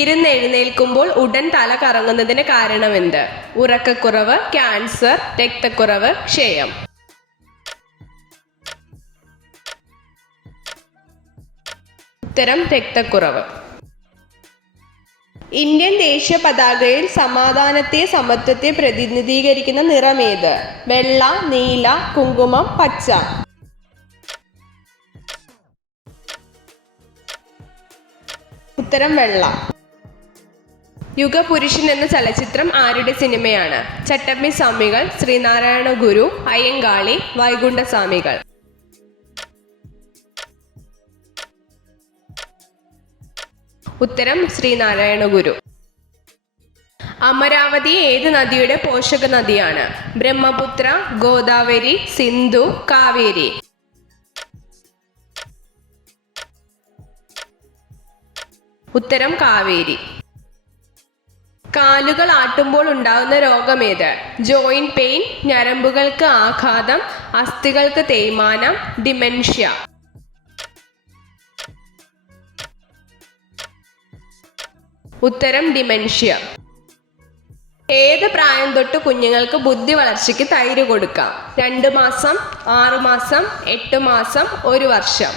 ഇരുന്നെഴുന്നേൽക്കുമ്പോൾ ഉടൻ തല കറങ്ങുന്നതിന് കാരണമെന്ത്? ഉറക്കക്കുറവ്, ക്യാൻസർ, രക്തക്കുറവ്, ക്ഷയം. ഉത്തരം രക്തക്കുറവ്. ഇന്ത്യൻ ദേശീയ പതാകയിൽ സമാധാനത്തെ സമത്വത്തെ പ്രതിനിധീകരിക്കുന്ന നിറമേത്? വെള്ള, നീല, കുങ്കുമം, പച്ച. ഉത്തരം വെള്ള. യുഗപുരുഷൻ എന്ന ചലച്ചിത്രം ആരുടെ സിനിമയാണ്? ചട്ടമ്പി സ്വാമികൾ, ശ്രീനാരായണ ഗുരു, അയ്യങ്കാളി, വൈകുണ്ഠസ്വാമികൾ. ഉത്തരം ശ്രീനാരായണ ഗുരു. അമരാവതി ഏത് നദിയുടെ പോഷക നദിയാണ്? ബ്രഹ്മപുത്ര, ഗോദാവരി, സിന്ധു, കാവേരി. ഉത്തരം കാവേരി. കാലുകൾ ആട്ടുമ്പോൾ ഉണ്ടാകുന്ന രോഗമേത്? ജോയിന്റ് പെയിൻ, ഞരമ്പുകൾക്ക് ആഘാതം, അസ്ഥികൾക്ക് തേയ്മാനം, ഡിമെൻഷ്യ. ഉത്തരം ഡിമെൻഷ്യ. ഏത് പ്രായം തൊട്ട് കുഞ്ഞുങ്ങൾക്ക് ബുദ്ധി വളർച്ചയ്ക്ക് തൈര് കൊടുക്കാം? 2 മാസം, 6 മാസം, 8 മാസം, 1 വർഷം.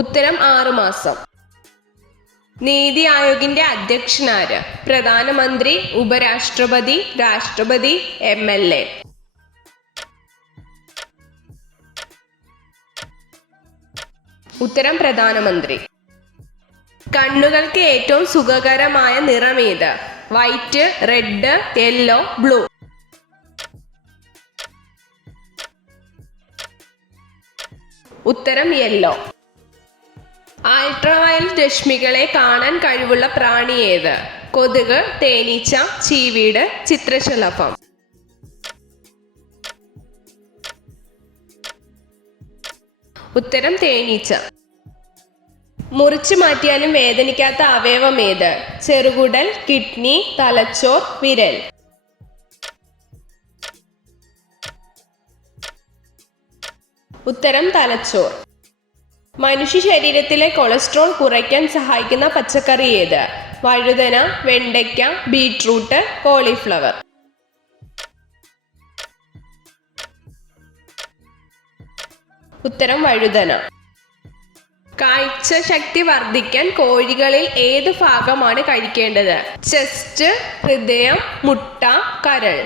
ഉത്തരം 6 മാസം. നീതി ആയോഗിന്റെ അധ്യക്ഷനാര്? പ്രധാനമന്ത്രി, ഉപരാഷ്ട്രപതി, രാഷ്ട്രപതി, MLA. ഉത്തരം പ്രധാനമന്ത്രി. കണ്ണുകൾക്ക് ഏറ്റവും സുഖകരമായ നിറമേത്? White, red, yellow, blue. ഉത്തരം യെല്ലോ. അൾട്രാവയലറ്റ് രശ്മികളെ കാണാൻ കഴിവുള്ള പ്രാണി ഏത്? കൊതുക്, തേനീച്ച, ചീവീട്, ചിത്രശലഭം. ഉത്തരം തേനീച്ച. മുറിച്ചു മാറ്റിയാലും വേദനിക്കാത്ത അവയവം ഏത്? ചെറുകുടൽ, കിഡ്നി, തലച്ചോർ, വിരൽ. ഉത്തരം തലച്ചോർ. മനുഷ്യ ശരീരത്തിലെ കൊളസ്ട്രോൾ കുറയ്ക്കാൻ സഹായിക്കുന്ന പച്ചക്കറി ഏത്? വഴുതന, വെണ്ടയ്ക്ക, ബീട്രൂട്ട്, കോളിഫ്ലവർ. ഉത്തരം വഴുതന. കാഴ്ച ശക്തി വർദ്ധിക്കാൻ കോഴികളിൽ ഏത് ഭാഗമാണ് കഴിക്കേണ്ടത്? ചെസ്റ്റ്, ഹൃദയം, മുട്ട, കരൾ.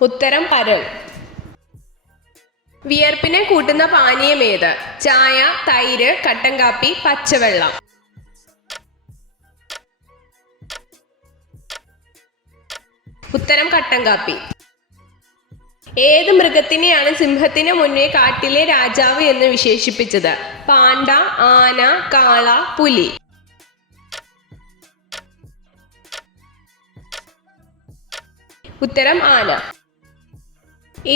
ഉത്തരം കരൾ. വിയർപ്പിനെ കൂട്ടുന്ന പാനീയം ഏത്? ചായ, തൈര്, കട്ടൻ കാപ്പി, പച്ചവെള്ളം. ഉത്തരം കട്ടൻ കാപ്പി. ഏത് മൃഗത്തിനെയാണ് സിംഹത്തിന് മുന്നേ കാട്ടിലെ രാജാവ് എന്ന് വിശേഷിപ്പിച്ചത്? പാണ്ട, ആന, കാള, പുലി. ഉത്തരം ആന.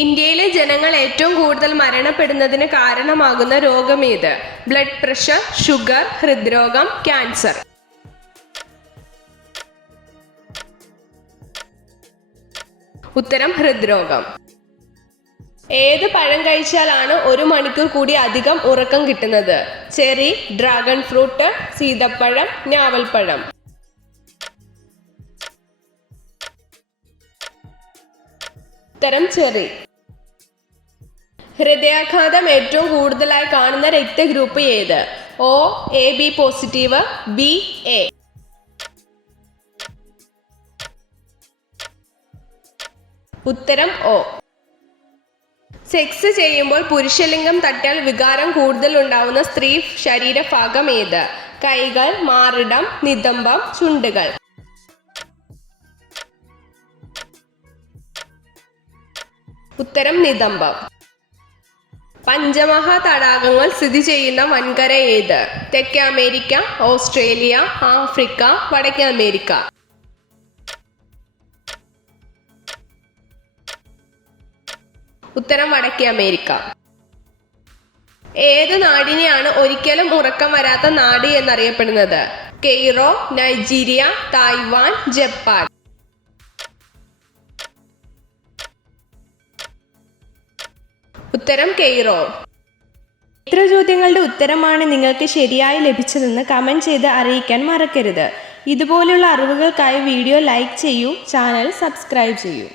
ഇന്ത്യയിലെ ജനങ്ങൾ ഏറ്റവും കൂടുതൽ മരണപ്പെടുന്നതിന് കാരണമാകുന്ന രോഗമേത്? ബ്ലഡ് പ്രഷർ, ഷുഗർ, ഹൃദ്രോഗം, ക്യാൻസർ. ഉത്തരം ഹൃദ്രോഗം. ഏത് പഴം കഴിച്ചാലാണ് 1 മണിക്കൂർ കൂടി അധികം ഉറക്കം കിട്ടുന്നത്? ചെറി, ഡ്രാഗൺ ഫ്രൂട്ട്, സീതപ്പഴം, ഞാവൽപ്പഴം. ഉത്തരം ചെറി. ഹൃദയാഘാതം ഏറ്റവും കൂടുതലായി കാണുന്ന രക്തഗ്രൂപ്പ് ഏത്? O, AB positive, B, A. ഉത്തരം O. സെക്സ് ചെയ്യുമ്പോൾ പുരുഷലിംഗം തട്ടിയാൽ വികാരം കൂടുതൽ ഉണ്ടാവുന്ന സ്ത്രീ ശരീരഭാഗം ഏത്? കൈകൾ, മാറിടം, നിതംബം, ചുണ്ടുകൾ. ഉത്തരം നിതംബം. പഞ്ചമഹാ തടാകങ്ങൾ സ്ഥിതി ചെയ്യുന്ന വൻകര ഏത്? തെക്കേ അമേരിക്ക, ഓസ്ട്രേലിയ, ആഫ്രിക്ക, വടക്കേ അമേരിക്ക. ഉത്തരം വടക്കേ അമേരിക്ക. ഏത് നാടിനെയാണ് ഒരിക്കലും ഉറക്കം വരാത്ത നാട് എന്നറിയപ്പെടുന്നത്? Cairo, Nigeria, Taiwan, Japan. ഉത്തരം കെയ്റോ. എത്ര ചോദ്യങ്ങളുടെ ഉത്തരമാണ് നിങ്ങൾക്ക് ശരിയായി ലഭിച്ചതെന്ന് കമൻറ്റ് ചെയ്ത് അറിയിക്കാൻ മറക്കരുത്. ഇതുപോലുള്ള അറിവുകൾക്കായി വീഡിയോ ലൈക്ക് ചെയ്യൂ, ചാനൽ സബ്സ്ക്രൈബ് ചെയ്യൂ.